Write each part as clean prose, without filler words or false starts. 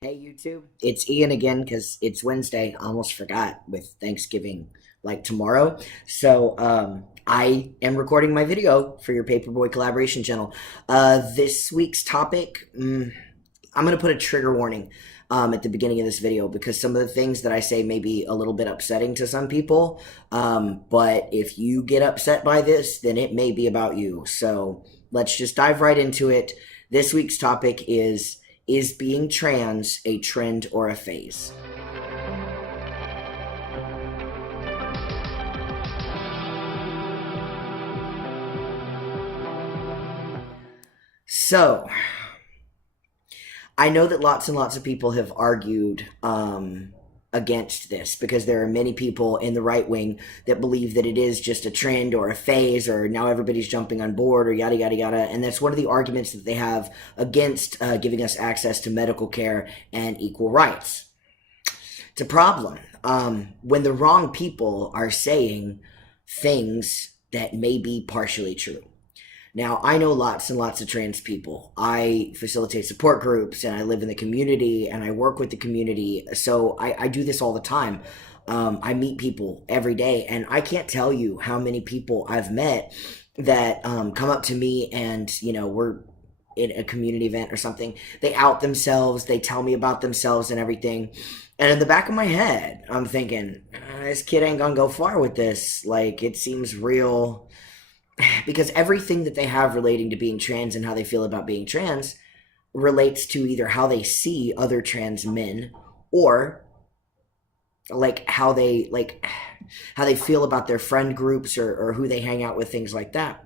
Hey YouTube, it's Ian again because it's Wednesday. I almost forgot with Thanksgiving like tomorrow. I am recording my video for your Paperboy collaboration channel. This week's topic, I'm going to put a trigger warning at the beginning of this video because some of the things that I say may be a little bit upsetting to some people. But if you get upset by this, then it may be about you. So let's just dive right into it. This week's topic is being trans a trend or a phase? So, I know that lots and lots of people have argued against this because there are many people in the right wing that believe that it is just a trend or a phase or now everybody's jumping on board or yada yada yada. And that's one of the arguments that they have against giving us access to medical care and equal rights. It's a problem when the wrong people are saying things that may be partially true. Now, I know lots and lots of trans people. I facilitate support groups and I live in the community and I work with the community. So I do this all the time. I meet people every day and I can't tell you how many people I've met that come up to me and, we're in a community event or something. They out themselves, they tell me about themselves and everything. And in the back of my head, I'm thinking, this kid ain't gonna go far with this. Like, it seems real because everything that they have relating to being trans and how they feel about being trans relates to either how they see other trans men or how they feel about their friend groups or who they hang out with, things like that.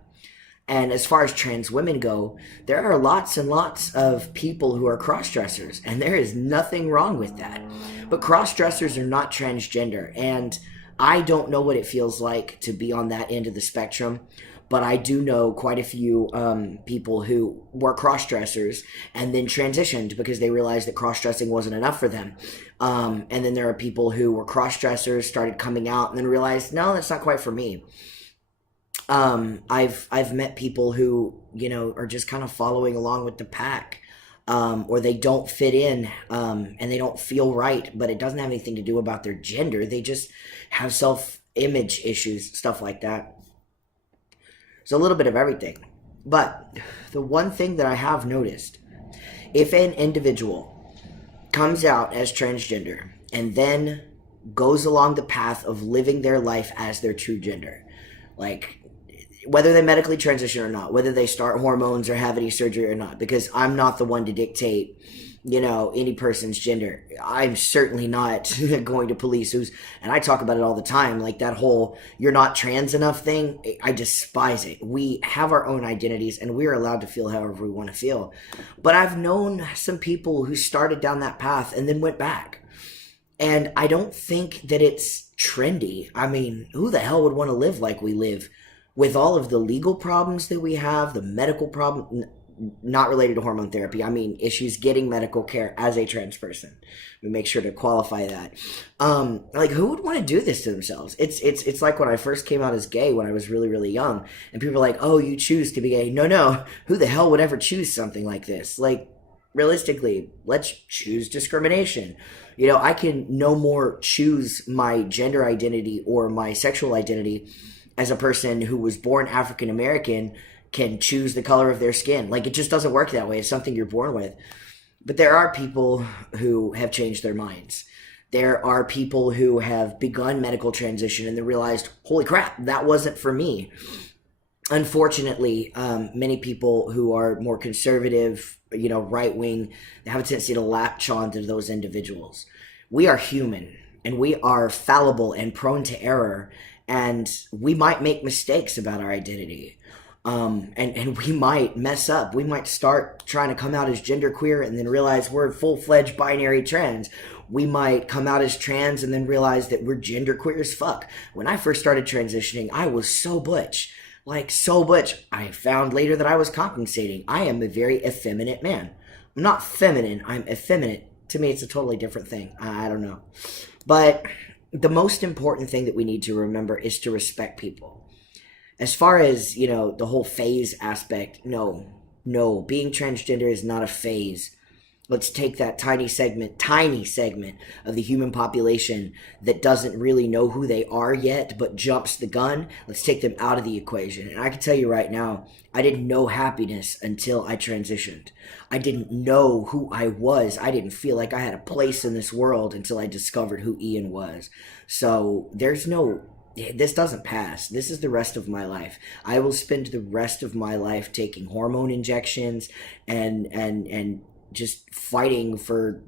And as far as trans women go, there are lots and lots of people who are cross-dressers, and there is nothing wrong with that. But cross-dressers are not transgender, and I don't know what it feels like to be on that end of the spectrum, but I do know quite a few people who were cross-dressers and then transitioned because they realized that cross-dressing wasn't enough for them. And then there are people who were cross-dressers, started coming out, and then realized, no, that's not quite for me. I've met people who are just kind of following along with the pack, or they don't fit in, and they don't feel right, but it doesn't have anything to do about their gender. They just have self-image issues, stuff like that. So a little bit of everything. But the one thing that I have noticed, if an individual comes out as transgender and then goes along the path of living their life as their true gender, like whether they medically transition or not, whether they start hormones or have any surgery or not, because I'm not the one to dictate, any person's gender. I'm certainly not going to police and I talk about it all the time, like that whole you're not trans enough thing. I despise it. We have our own identities and we are allowed to feel however we want to feel. But I've known some people who started down that path and then went back. And I don't think that it's trendy. I mean, who the hell would want to live like we live? With all of the legal problems that we have, the medical problem, not related to hormone therapy, I mean issues getting medical care as a trans person. We make sure to qualify that. Like, who would want to do this to themselves? It's like when I first came out as gay when I was really, really young, and people were like, oh, you choose to be gay. No, who the hell would ever choose something like this? Like, realistically, let's choose discrimination. I can no more choose my gender identity or my sexual identity as a person who was born African American can choose the color of their skin. Like, it just doesn't work that way. It's something you're born with. But there are people who have changed their minds. There are people who have begun medical transition and they realized, holy crap, that wasn't for me. Unfortunately, many people who are more conservative, right wing, they have a tendency to latch on to those individuals. We are human and we are fallible and prone to error, and we might make mistakes about our identity. And we might mess up. We might start trying to come out as genderqueer and then realize we're full-fledged binary trans. We might come out as trans and then realize that we're genderqueer as fuck. When I first started transitioning, I was so butch. Like, so butch. I found later that I was compensating. I am a very effeminate man. I'm not feminine, I'm effeminate. To me, it's a totally different thing. I don't know. But the most important thing that we need to remember is to respect people. As far as, the whole phase aspect, no, being transgender is not a phase. Let's take that tiny segment of the human population that doesn't really know who they are yet, but jumps the gun. Let's take them out of the equation. And I can tell you right now, I didn't know happiness until I transitioned. I didn't know who I was. I didn't feel like I had a place in this world until I discovered who Ian was. So this doesn't pass. This is the rest of my life. I will spend the rest of my life taking hormone injections and just fighting for,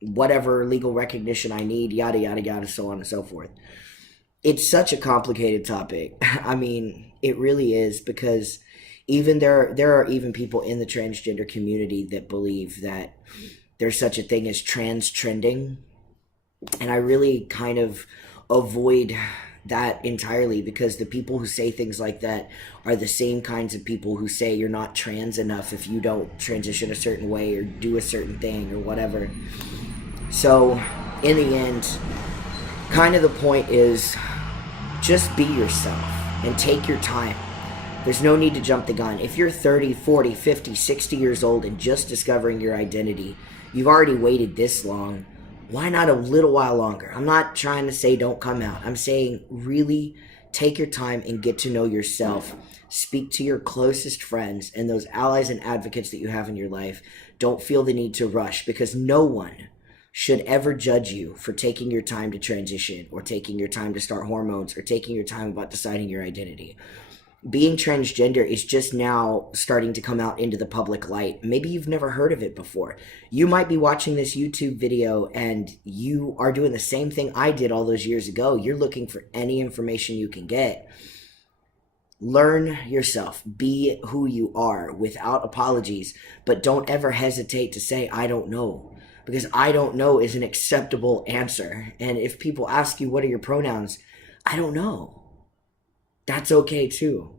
whatever legal recognition I need, yada, yada, yada, so on and so forth. It's such a complicated topic. I mean, it really is, because even there are even people in the transgender community that believe that there's such a thing as trans trending. And I really kind of avoid that entirely, because the people who say things like that are the same kinds of people who say you're not trans enough if you don't transition a certain way or do a certain thing or whatever. So in the end, kind of the point is just be yourself and take your time. There's no need to jump the gun. If you're 30, 40, 50, 60 years old and just discovering your identity, you've already waited this long. Why not a little while longer? I'm not trying to say don't come out. I'm saying really take your time and get to know yourself. Speak to your closest friends and those allies and advocates that you have in your life. Don't feel the need to rush, because no one should ever judge you for taking your time to transition, or taking your time to start hormones, or taking your time about deciding your identity. Being transgender is just now starting to come out into the public light. Maybe you've never heard of it before. You might be watching this YouTube video and you are doing the same thing I did all those years ago. You're looking for any information you can get. Learn yourself. Be who you are without apologies, but don't ever hesitate to say, I don't know. Because I don't know is an acceptable answer. And if people ask you, what are your pronouns? I don't know. That's okay too.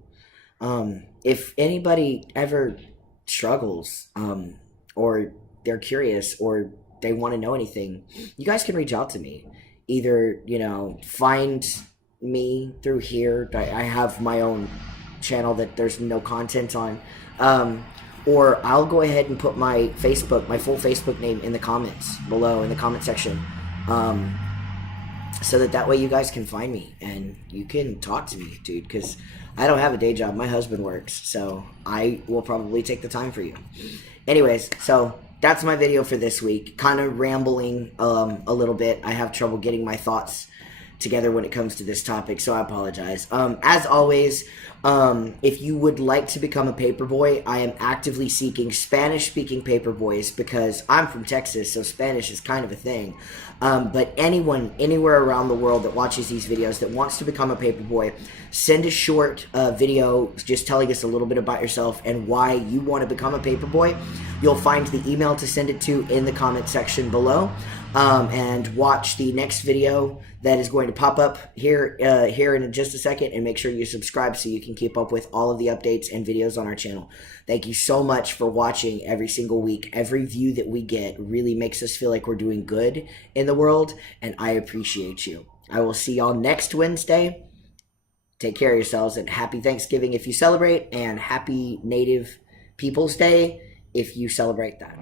If anybody ever struggles, or they're curious, or they want to know anything, you guys can reach out to me. Either, find me through here. I have my own channel that there's no content on. Or I'll go ahead and put my full Facebook name in the comments below, in the comment section. So that way you guys can find me and you can talk to me, dude, because I don't have a day job. My husband works, so I will probably take the time for you. Anyways, so that's my video for this week. Kind of rambling a little bit. I have trouble getting my thoughts together when it comes to this topic, so I apologize. As always, if you would like to become a paperboy, I am actively seeking Spanish-speaking paperboys, because I'm from Texas, so Spanish is kind of a thing. But anyone, anywhere around the world that watches these videos that wants to become a paperboy, send a short video just telling us a little bit about yourself and why you want to become a paperboy. You'll find the email to send it to in the comment section below. And watch the next video that is going to pop up here in just a second, and make sure you subscribe so you can keep up with all of the updates and videos on our channel. Thank you so much for watching every single week. Every view that we get really makes us feel like we're doing good in the world, and I appreciate you. I will see y'all next Wednesday. Take care of yourselves, and happy Thanksgiving if you celebrate, and happy Native Peoples Day if you celebrate that.